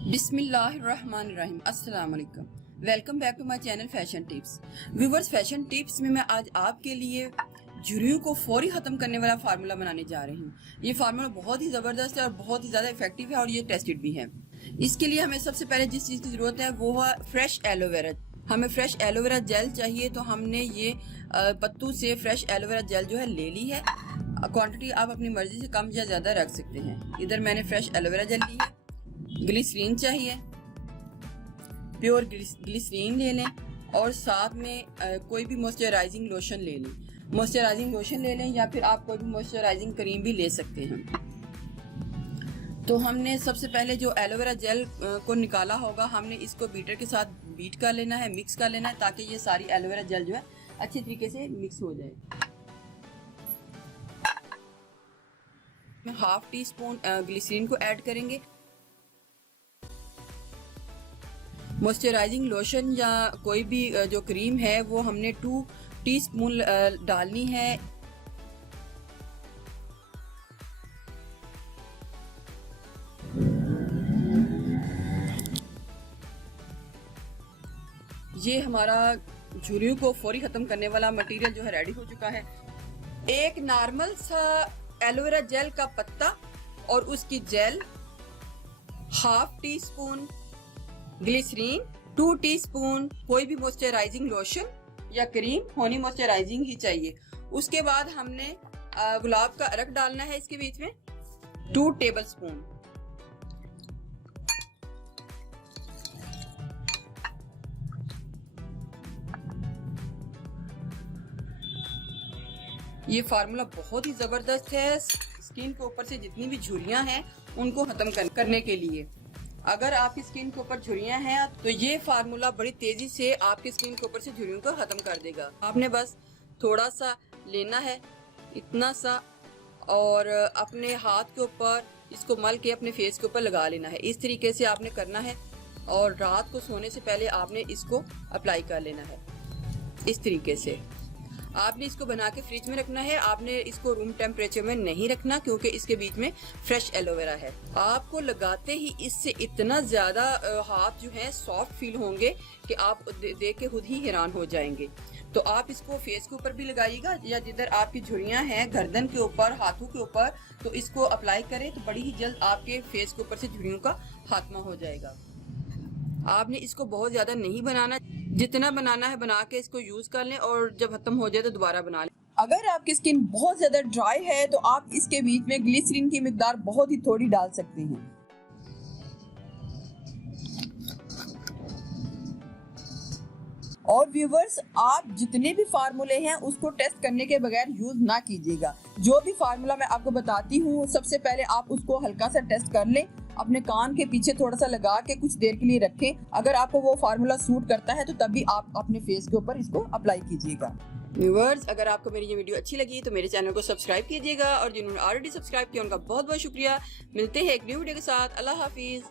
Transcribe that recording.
बिस्मिल्लाहिर्रहमानिर्रहीम। अस्सलाम वालेकुम। Welcome back to my channel fashion tips. Viewers, fashion tips में मैं आज आपके लिए झुर्रियों को फौरी ख़त्म करने वाला फार्मूला बनाने जा रही हूँ। ये फार्मूला बहुत ही ज़बरदस्त है और बहुत ही ज़्यादा इफेक्टिव है और ये टेस्टेड भी है। इसके लिए हमें सबसे पहले जिस चीज़ की ज़रूरत है वो है फ्रेश एलोवेरा। हमें फ्रेश एलोवेरा जेल चाहिए, तो हमने ये पत्तू से फ्रेश एलोवेरा जेल जो है ले ली है। क्वांटिटी आप अपनी मर्जी से कम या ज़्यादा रख सकते हैं। इधर मैंने फ्रेश एलोवेरा जेल ली है। ग्लिसरीन चाहिए, प्योर ग्लिसरीन ले लें और साथ में कोई भी मॉइस्चराइजिंग लोशन ले लें। मॉइस्चराइजिंग लोशन ले लें या फिर आप कोई भी मॉइस्चराइजिंग क्रीम भी ले सकते हैं। तो हमने सबसे पहले जो एलोवेरा जेल को निकाला होगा, हमने इसको बीटर के साथ बीट कर लेना है, मिक्स कर लेना है, ताकि ये सारी एलोवेरा जेल जो है अच्छी तरीके से मिक्स हो जाए। हाफ टी स्पून ग्लिसरीन को ऐड करेंगे। मॉइस्चराइजिंग लोशन या कोई भी जो क्रीम है वो हमने 2 टीस्पून डालनी है। ये हमारा झुर्रियों को फौरी ख़त्म करने वाला मटेरियल जो है रेडी हो चुका है। एक नॉर्मल सा एलोवेरा जेल का पत्ता और उसकी gel, half teaspoon glycerine, 2 teaspoon कोई भी मॉइस्चराइजिंग लोशन या क्रीम, होनी मॉइस्चराइजिंग ही चाहिए। उसके बाद हमने गुलाब का अरक डालना है इसके बीच में, 2 टेबलस्पून। ये फार्मूला बहुत ही जबरदस्त है स्किन के ऊपर से जितनी भी झुर्रियां हैं उनको खत्म करने के लिए। अगर आपकी स्किन के ऊपर झुर्रियां हैं तो ये फार्मूला बड़ी तेजी से आपकी स्किन के ऊपर से झुर्रियों को खत्म कर देगा। आपने बस थोड़ा सा लेना है, इतना सा, और अपने हाथ के ऊपर इसको मल के अपने फेस के ऊपर लगा लेना है। इस तरीके से आपने करना है और रात को सोने से पहले आपने इसको अप्लाई कर लेना है। इस तरीके से आपने इसको बना के फ्रिज में रखना है। आपने इसको रूम टेम्परेचर में नहीं रखना, क्योंकि इसके बीच में फ्रेश एलोवेरा है। आपको लगाते ही इससे इतना ज़्यादा हाथ जो है सॉफ्ट फील होंगे कि आप देख के खुद ही हैरान हो जाएंगे। तो आप इसको फेस के ऊपर भी लगाइएगा या जिधर आपकी झुर्रियां हैं गर्दन के ऊपर, हाथों के ऊपर, तो इसको अप्लाई करें तो बड़ी ही जल्द आपके फेस के ऊपर से झुर्रियों का खात्मा हो जाएगा। आपने इसको बहुत ज़्यादा नहीं बनाना, जितना बनाना है बना के इसको यूज़ कर लें और जब खत्म हो जाए तो दोबारा बना लें। अगर आपकी स्किन बहुत ज़्यादा ड्राई है तो आप इसके बीच में ग्लिसरीन की मिकदार बहुत ही थोड़ी डाल सकते हैं। और व्यूवर्स, आप जितने भी फार्मूले हैं उसको टेस्ट करने के बगैर यूज ना कीजिएगा। जो भी फार्मूला मैं आपको बताती हूँ सबसे पहले आप उसको हल्का सा टेस्ट कर लें, अपने कान के पीछे थोड़ा सा लगा के कुछ देर के लिए रखें। अगर आपको वो फार्मूला सूट करता है तो तभी आप अपने फेस के ऊपर इसको अप्लाई कीजिएगा। व्यूवर्स, अगर आपको मेरी ये वीडियो अच्छी लगी तो मेरे चैनल को सब्सक्राइब कीजिएगा और जिन्होंने ऑलरेडी सब्सक्राइब किया उनका बहुत बहुत शुक्रिया। मिलते हैं एक न्यू वीडियो के साथ। अल्लाह हाफिज।